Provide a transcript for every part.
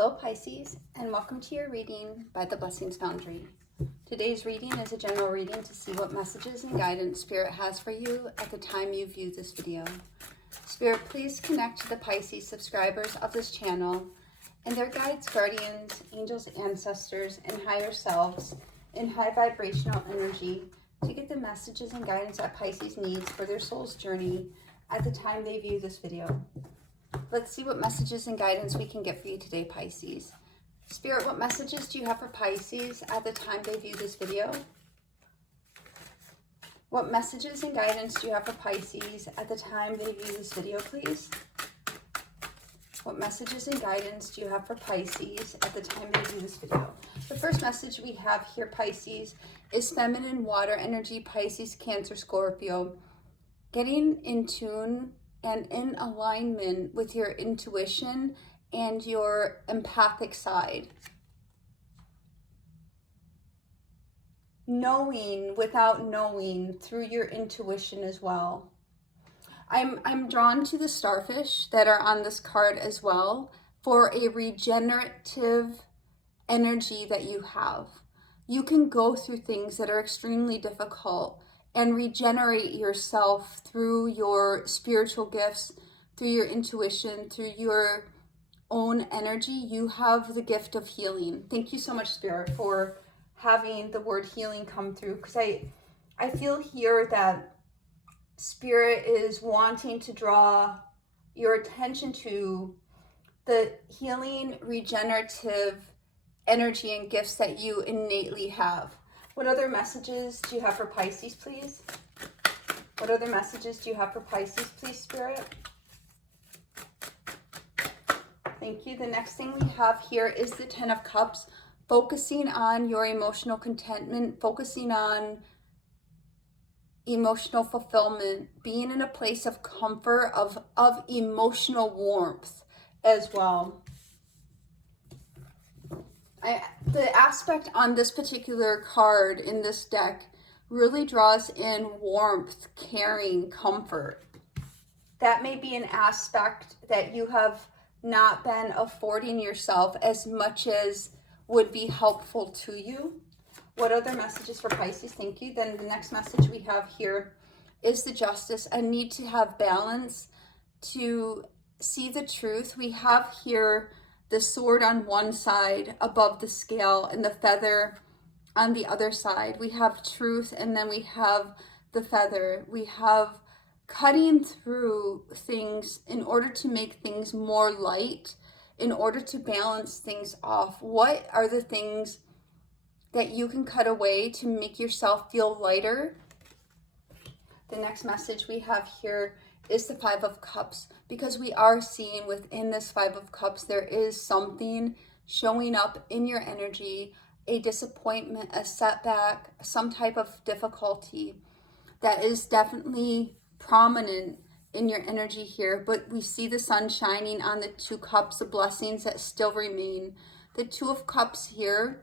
Hello Pisces, and welcome to your reading by the Blessings Foundry. Today's reading is a general reading to see what messages and guidance Spirit has for you at the time you view this video. Spirit, please connect to the Pisces subscribers of this channel and their guides, guardians, angels, ancestors, and higher selves in high vibrational energy to get the messages and guidance that Pisces needs for their soul's journey at the time they view this video. Let's see what messages and guidance we can get for you today, Pisces. Spirit, what messages do you have for Pisces at the time they view this video? What messages and guidance do you have for Pisces at the time they view this video, please? What messages and guidance do you have for Pisces at the time they view this video? The first message we have here, Pisces, is feminine water energy, Pisces, Cancer, Scorpio. Getting in tune and in alignment with your intuition and your empathic side. Knowing without knowing through your intuition as well. I'm drawn to the starfish that are on this card as well for a regenerative energy that you have. You can go through things that are extremely difficult and regenerate yourself through your spiritual gifts, through your intuition, through your own energy. You have the gift of healing. Thank you so much, Spirit, for having the word healing come through, because I feel here that Spirit is wanting to draw your attention to the healing, regenerative energy and gifts that you innately have. What other messages do you have for Pisces, please? What other messages do you have for Pisces, please, Spirit? Thank you. The next thing we have here is the Ten of Cups, focusing on your emotional contentment, focusing on emotional fulfillment, being in a place of comfort, of emotional warmth as well. The aspect on this particular card in this deck really draws in warmth, caring, comfort. That may be an aspect that you have not been affording yourself as much as would be helpful to you. What other messages for Pisces? Thank you. Then the next message we have here is the Justice. A need to have balance, to see the truth. We have here the sword on one side above the scale and the feather on the other side. We have truth, and then we have the feather. We have cutting through things in order to make things more light, in order to balance things off. What are the things that you can cut away to make yourself feel lighter? The next message we have here is the Five of Cups, because we are seeing within this Five of Cups there is something showing up in your energy, a disappointment, a setback, some type of difficulty that is definitely prominent in your energy here. But we see the sun shining on the Two Cups, the blessings that still remain. The Two of Cups here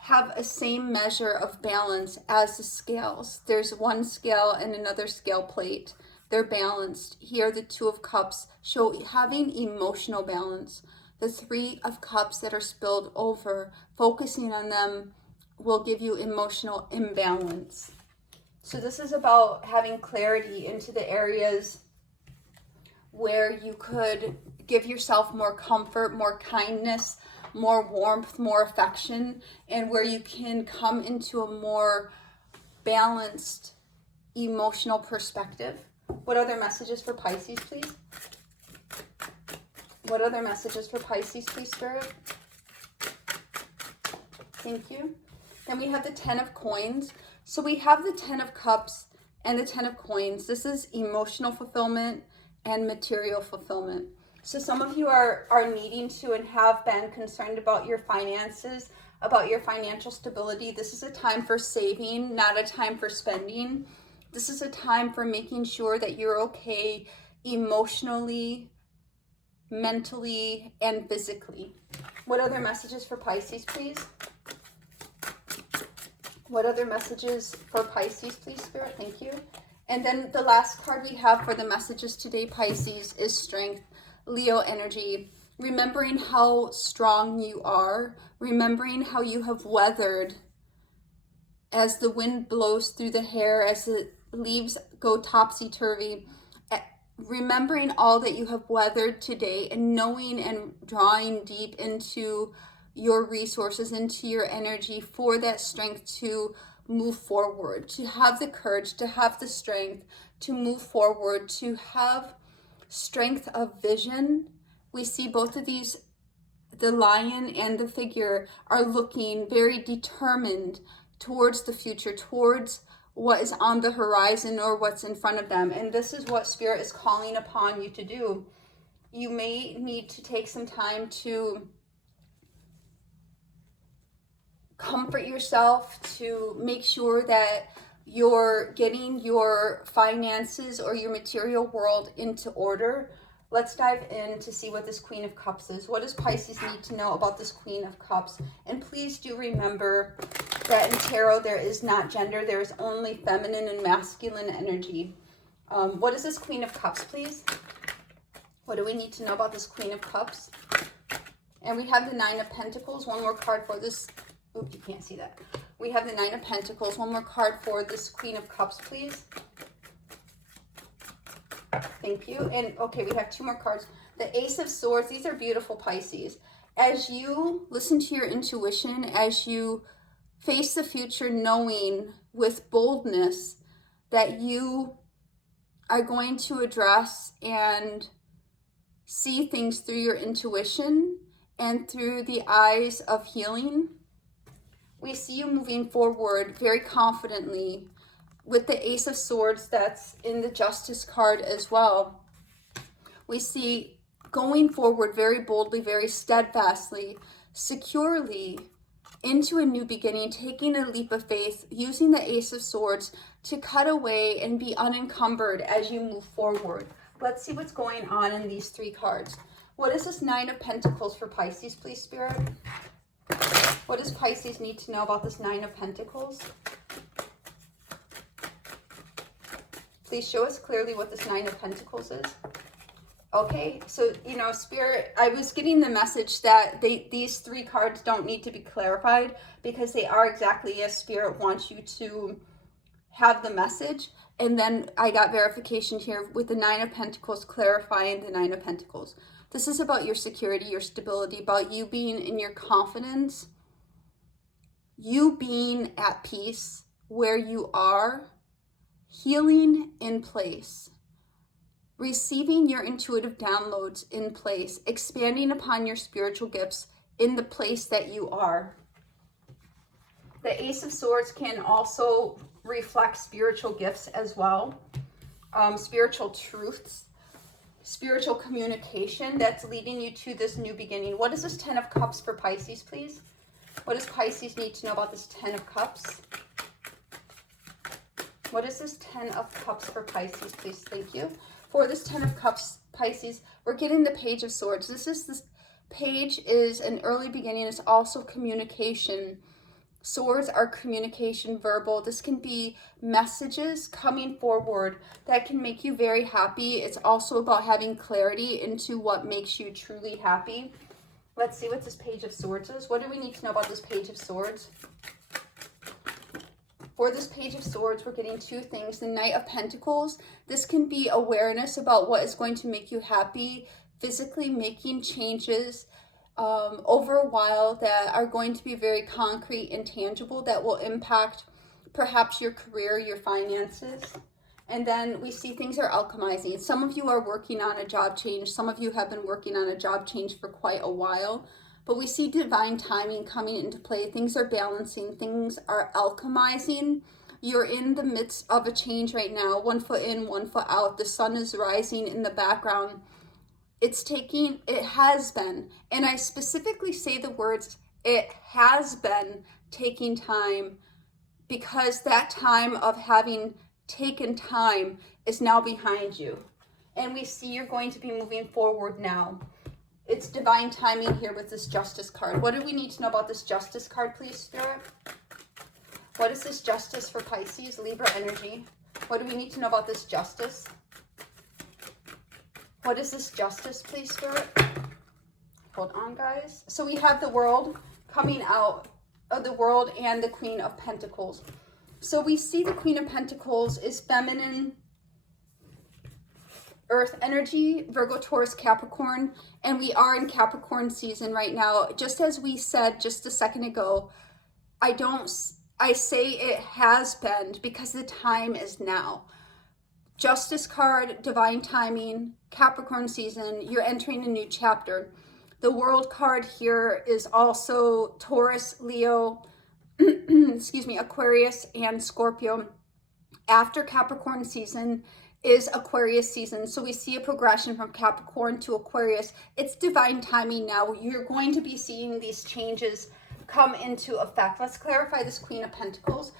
have a same measure of balance as the scales. There's one scale and another scale plate. They're balanced. Here, the Two of Cups show having emotional balance. The Three of Cups that are spilled over, focusing on them will give you emotional imbalance. So this is about having clarity into the areas where you could give yourself more comfort, more kindness, more warmth, more affection, and where you can come into a more balanced emotional perspective. What other messages for Pisces, please? What other messages for Pisces, please, Spirit? Thank you. Then we have the Ten of Coins. So we have the Ten of Cups and the Ten of Coins. This is emotional fulfillment and material fulfillment. So some of you are needing to and have been concerned about your finances, about your financial stability. This is a time for saving, not a time for spending. This is a time for making sure that you're okay emotionally, mentally, and physically. What other messages for Pisces, please? What other messages for Pisces, please, Spirit? Thank you. And then the last card we have for the messages today, Pisces, is Strength, Leo energy. remembering how strong you are, remembering how you have weathered as the wind blows through the hair, as the leaves go topsy-turvy, remembering all that you have weathered today and knowing and drawing deep into your resources, into your energy for that strength to move forward, to have the courage, to have the strength to move forward, to have strength of vision. We see both of these, the lion and the figure, are looking very determined towards the future, towards what is on the horizon or what's in front of them. And this is what Spirit is calling upon you to do. You may need to take some time to comfort yourself, to make sure that you're getting your finances or your material world into order. Let's dive in to see what this Queen of Cups is. What does Pisces need to know about this Queen of Cups? And please do remember that in tarot, there is not gender. There is only feminine and masculine energy. What is this Queen of Cups, please? What do we need to know about this Queen of Cups? And we have the Nine of Pentacles. One more card for this. Oops, you can't see that. We have the Nine of Pentacles. One more card for this Queen of Cups, please. Thank you. And okay, we have two more cards. The Ace of Swords. These are beautiful, Pisces. As you listen to your intuition, as you face the future knowing with boldness that you are going to address and see things through your intuition and through the eyes of healing, we see you moving forward very confidently with the Ace of Swords that's in the Justice card as well. We see going forward very boldly, very steadfastly, securely into a new beginning, taking a leap of faith, using the Ace of Swords to cut away and be unencumbered as you move forward. Let's see what's going on in these three cards. What is this Nine of Pentacles for Pisces, please, Spirit? What does Pisces need to know about this Nine of Pentacles? Please show us clearly what this Nine of Pentacles is. Okay, so, you know, Spirit, I was getting the message that these three cards don't need to be clarified because they are exactly as Spirit wants you to have the message. And then I got verification here with the Nine of Pentacles clarifying the Nine of Pentacles. This is about your security, your stability, about you being in your confidence, you being at peace where you are, healing in place, receiving your intuitive downloads in place, expanding upon your spiritual gifts in the place that you are. The Ace of Swords can also reflect spiritual gifts as well, spiritual truths, spiritual communication that's leading you to this new beginning. What is this Ten of Cups for Pisces, please? What does Pisces need to know about this Ten of Cups? What is this Ten of Cups for Pisces, please? Thank you. For this Ten of Cups, Pisces, we're getting the Page of Swords. This page is an early beginning. It's also communication. Swords are communication, verbal. This can be messages coming forward that can make you very happy. It's also about having clarity into what makes you truly happy. Let's see what this Page of Swords is. What do we need to know about this Page of Swords? For this Page of Swords, we're getting two things. The Knight of Pentacles. This can be awareness about what is going to make you happy, physically making changes over a while that are going to be very concrete and tangible, that will impact perhaps your career, your finances. And then we see things are alchemizing. Some of you are working on a job change. Some of you have been working on a job change for quite a while. But we see divine timing coming into play. Things are balancing. Things are alchemizing. You're in the midst of a change right now. 1 foot in, 1 foot out. The sun is rising in the background. It has been, and I specifically say the words, it has been taking time, because that time of having taken time is now behind you. And we see you're going to be moving forward now. It's divine timing here with this Justice card. What do we need to know about this Justice card, please, Spirit? What is this Justice for Pisces, Libra energy? What do we need to know about this Justice? What is this Justice, please, Spirit? Hold on, guys. So we have the World coming out of the World and the Queen of Pentacles. So we see the Queen of Pentacles is feminine, Earth energy, Virgo, Taurus, Capricorn, and we are in Capricorn season right now. Just as we said just a second ago, I say it has been because the time is now. Justice card, divine timing, Capricorn season, you're entering a new chapter. The World card here is also Taurus, Leo, excuse me, Aquarius, and Scorpio. After Capricorn season is Aquarius season. So we see a progression from Capricorn to Aquarius. It's divine timing now. You're going to be seeing these changes come into effect. Let's clarify this Queen of Pentacles.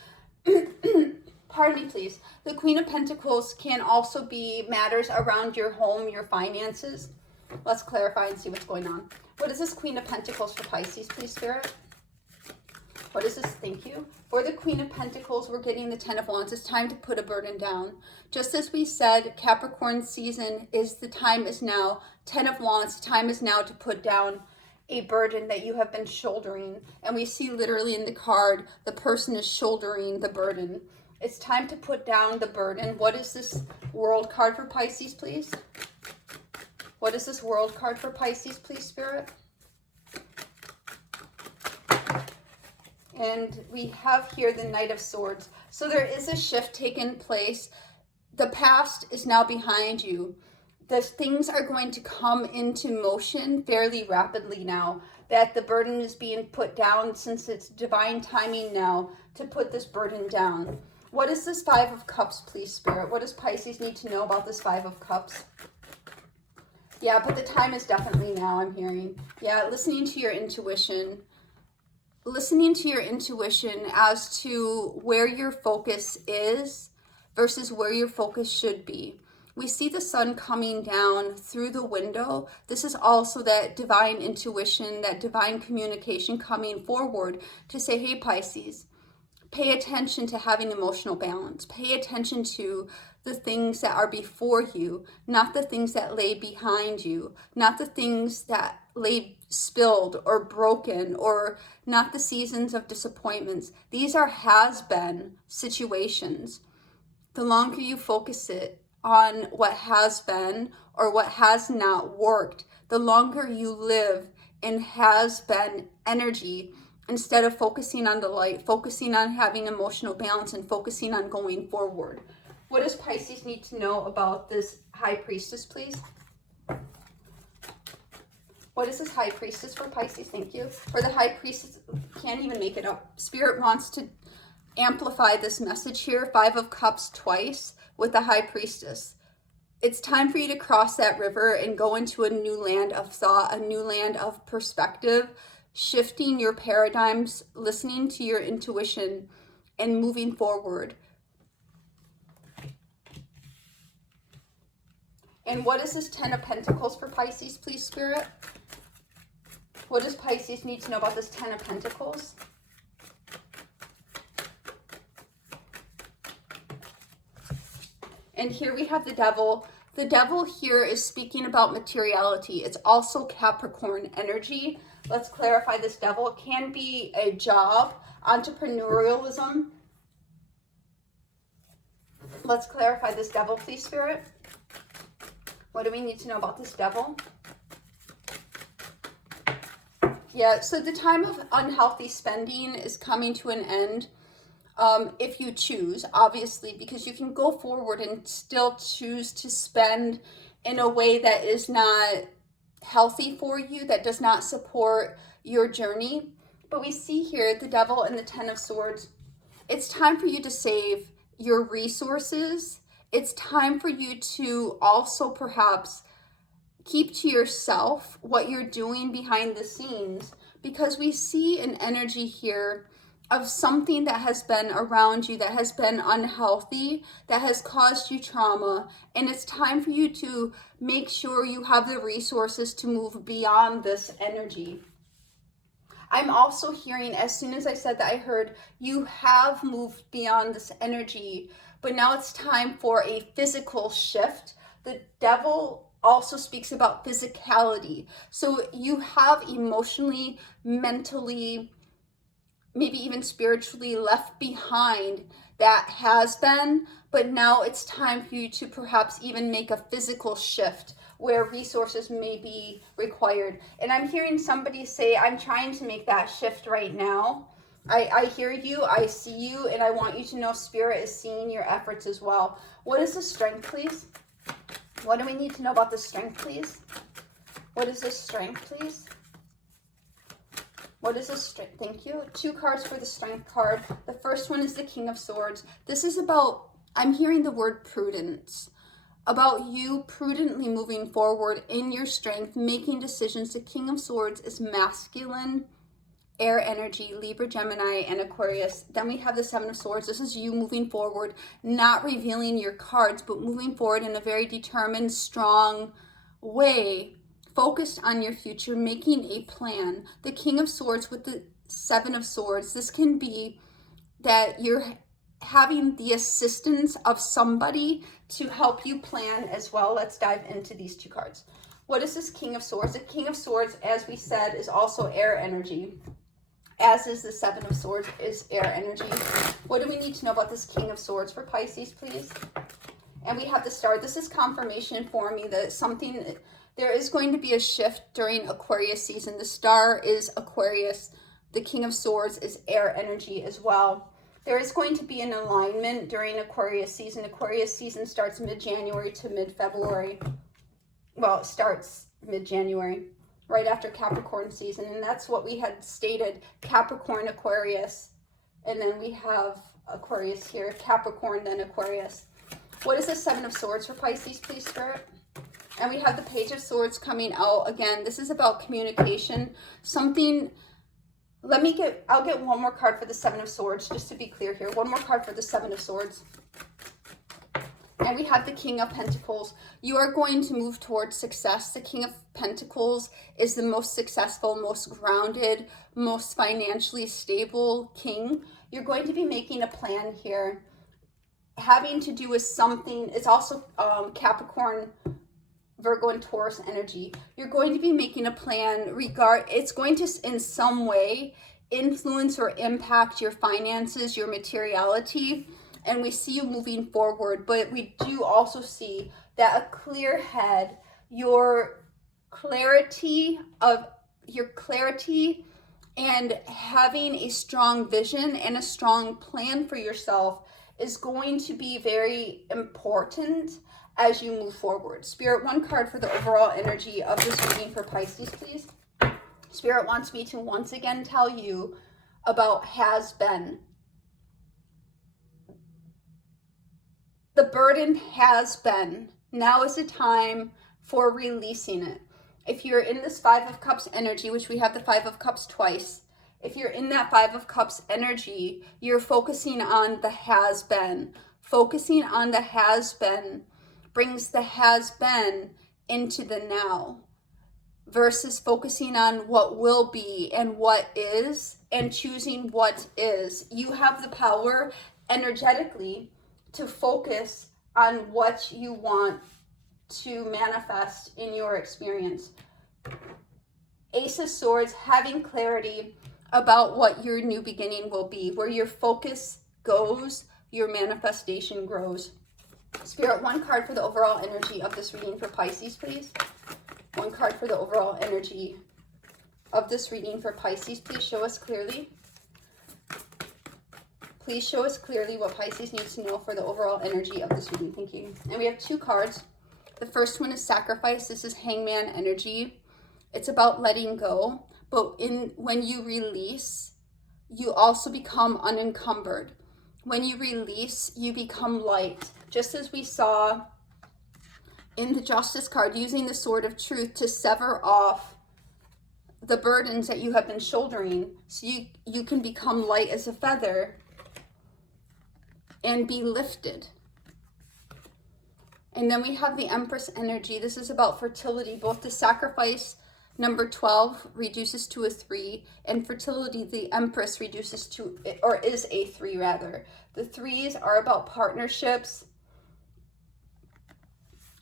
Pardon me, please. The Queen of Pentacles can also be matters around your home, your finances. Let's clarify and see what's going on. What is this Queen of Pentacles for Pisces, please, Spirit? What is this? Thank you. For the Queen of Pentacles, we're getting the Ten of Wands. It's time to put a burden down. Just as we said, Capricorn season is the time is now. Ten of Wands, time is now to put down a burden that you have been shouldering. And we see literally in the card, the person is shouldering the burden. It's time to put down the burden. What is this World card for Pisces, please? What is this World card for Pisces, please, Spirit? And we have here the Knight of Swords. So there is a shift taking place. The past is now behind you. The things are going to come into motion fairly rapidly now. That the burden is being put down since it's divine timing now to put this burden down. What is this Five of Cups, please, Spirit? What does Pisces need to know about this Five of Cups? Yeah, but the time is definitely now, I'm hearing. Yeah, listening to your intuition. Listening to your intuition as to where your focus is versus where your focus should be. We see the sun coming down through the window. This is also that divine intuition, that divine communication coming forward to say, hey, Pisces, pay attention to having emotional balance. Pay attention to the things that are before you, not the things that lay behind you, not the things that lay spilled or broken, or not the seasons of disappointments. These are has-been situations. The longer you focus it on what has been or what has not worked, the longer you live in has-been energy instead of focusing on the light, focusing on having emotional balance, and focusing on going forward. What does Pisces need to know about this High Priestess, please? What is this High Priestess for Pisces? Thank you. For the High Priestess, can't even make it up. Spirit wants to amplify this message here. Five of Cups twice with the High Priestess. It's time for you to cross that river and go into a new land of thought, a new land of perspective, shifting your paradigms, listening to your intuition, and moving forward. And what is this Ten of Pentacles for Pisces, please, Spirit? What does Pisces need to know about this Ten of Pentacles? And here we have the Devil. The Devil here is speaking about materiality. It's also Capricorn energy. Let's clarify this Devil. It can be a job, entrepreneurialism. Let's clarify this Devil, please, Spirit. What do we need to know about this Devil? Yeah, so the time of unhealthy spending is coming to an end. If you choose, obviously, because you can go forward and still choose to spend in a way that is not healthy for you, that does not support your journey. But we see here the Devil and the Ten of Swords. It's time for you to save your resources. It's time for you to also perhaps keep to yourself what you're doing behind the scenes, because we see an energy here of something that has been around you, that has been unhealthy, that has caused you trauma. And it's time for you to make sure you have the resources to move beyond this energy. I'm also hearing, as soon as I said that, I heard you have moved beyond this energy, but now it's time for a physical shift. The Devil also speaks about physicality. So you have emotionally, mentally, maybe even spiritually left behind that has been, but now it's time for you to perhaps even make a physical shift where resources may be required. And I'm hearing somebody say, I'm trying to make that shift right now. I hear you, I see you, and I want you to know Spirit is seeing your efforts as well. What is the strength, please? What do we need to know about the strength, please? What is the strength, please? What is the strength? Thank you. 2 cards for the strength card. The first one is the King of Swords. This is about, I'm hearing the word prudence, about you prudently moving forward in your strength, making decisions. The King of Swords is masculine, air energy, Libra, Gemini, and Aquarius. Then we have the 7 of Swords. This is you moving forward, not revealing your cards, but moving forward in a very determined, strong way, focused on your future, making a plan. The King of Swords with the 7 of Swords. This can be that you're having the assistance of somebody to help you plan as well. Let's dive into these 2 cards. What is this King of Swords? The King of Swords, as we said, is also air energy, as is the 7 of Swords is air energy. What do we need to know about this King of Swords for Pisces, please? And we have the Star. This is confirmation for me that there is going to be a shift during Aquarius season. The Star is Aquarius. The King of Swords is air energy as well. There is going to be an alignment during Aquarius season. Aquarius season starts mid-January to mid-February. Well, it starts mid-January, right after Capricorn season. And that's what we had stated, Capricorn, Aquarius. And then we have Aquarius here, Capricorn, then Aquarius. What is the 7 of Swords for Pisces, please, Spirit? And we have the Page of Swords coming out. Again, this is about communication. Something, I'll get one more card for the 7 of Swords, just to be clear here. One more card for the 7 of Swords. And we have the King of Pentacles. You are going to move towards success. The King of Pentacles is the most successful, most grounded, most financially stable king. You're going to be making a plan here, having to do with something. It's also Capricorn, Virgo, and Taurus energy. You're going to be making a plan it's going to in some way influence or impact your finances, your materiality, and we see you moving forward. But we do also see that a clear head, your clarity and having a strong vision and a strong plan for yourself is going to be very important as you move forward. Spirit, one card for the overall energy of this reading for Pisces, please. Spirit wants me to once again tell you about has been. The burden has been. Now is the time for releasing it. If you're in this 5 of Cups energy, which we have the 5 of Cups twice, if you're in that 5 of Cups energy, you're focusing on the has been. Focusing on the has been brings the has been into the now, versus focusing on what will be and what is, and choosing what is. You have the power energetically to focus on what you want to manifest in your experience. Ace of Swords, having clarity about what your new beginning will be. Where your focus goes, your manifestation grows. Spirit, one card for the overall energy of this reading for Pisces, please. One card for the overall energy of this reading for Pisces. Please show us clearly. Please show us clearly what Pisces needs to know for the overall energy of this reading. Thank you. And we have 2 cards. The first one is Sacrifice. This is Hangman energy. It's about letting go. But when you release, you also become unencumbered. When you release, you become light. Just as we saw in the Justice card, using the Sword of Truth to sever off the burdens that you have been shouldering, so you can become light as a feather and be lifted. And then we have the Empress energy. This is about fertility. Both the Sacrifice, number 12, reduces to a 3, and fertility, the Empress, reduces to, or is a 3 rather. The 3s are about partnerships,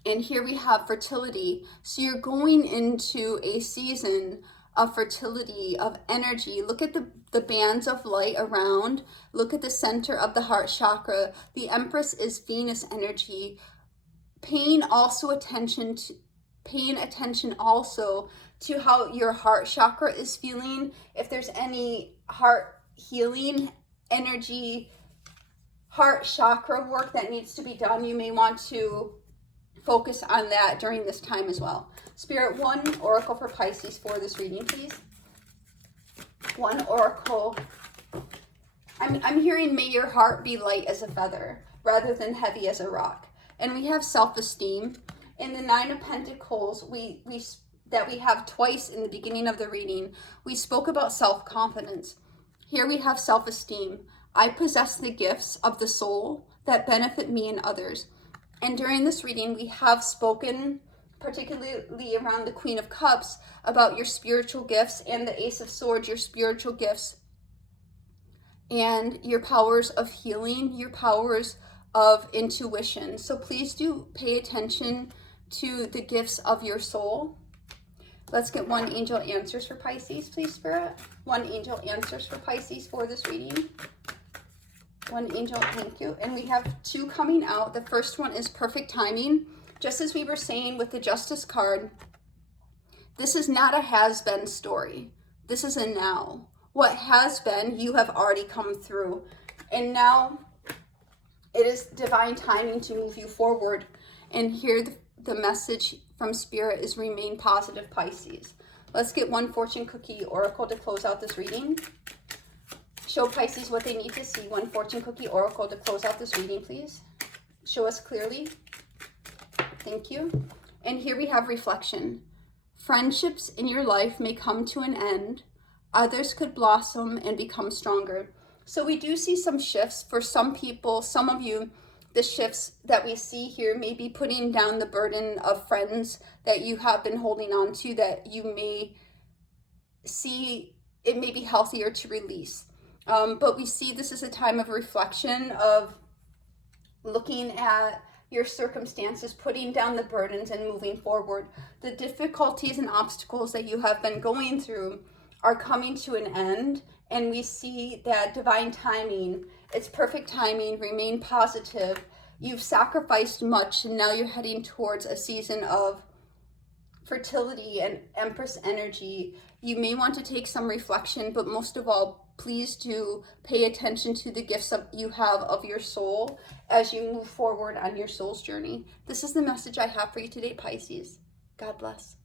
And here we have fertility. So you're going into a season of fertility, of energy. Look at the bands of light around. Look at the center of the heart chakra. The Empress is Venus energy. Paying attention also to how your heart chakra is feeling. If there's any heart healing energy, heart chakra work that needs to be done, you may want to focus on that during this time as well. Spirit, one oracle for Pisces for this reading, please. One oracle. I'm hearing, may your heart be light as a feather rather than heavy as a rock. And we have self-esteem. In the Nine of Pentacles, that we have twice in the beginning of the reading, we spoke about self-confidence. Here we have self-esteem. I possess the gifts of the soul that benefit me and others. And during this reading, we have spoken, particularly around the Queen of Cups, about your spiritual gifts, and the Ace of Swords, your spiritual gifts and your powers of healing, your powers of intuition. So please do pay attention to the gifts of your soul. Let's get one angel answers for Pisces, please, Spirit. One angel answers for Pisces for this reading. One angel, thank you. And we have two coming out. The first one is perfect timing. Just as we were saying with the Justice card, this is not a has-been story. This is a now. What has been, you have already come through. And now it is divine timing to move you forward. And here the message from Spirit is remain positive, Pisces. Let's get one fortune cookie oracle to close out this reading. Show Pisces what they need to see. One fortune cookie oracle to close out this reading, please. Show us clearly. Thank you. And here we have reflection. Friendships in your life may come to an end. Others could blossom and become stronger. So we do see some shifts for some people, some of you. The shifts that we see here may be putting down the burden of friends that you have been holding on to, that you may see it may be healthier to release. But we see this is a time of reflection, of looking at your circumstances, putting down the burdens and moving forward. The difficulties and obstacles that you have been going through are coming to an end, and we see that divine timing, it's perfect timing. Remain positive. You've sacrificed much, and now you're heading towards a season of fertility and Empress energy. You may want to take some reflection, but most of all, please do pay attention to the gifts you have of your soul as you move forward on your soul's journey. This is the message I have for you today, Pisces. God bless.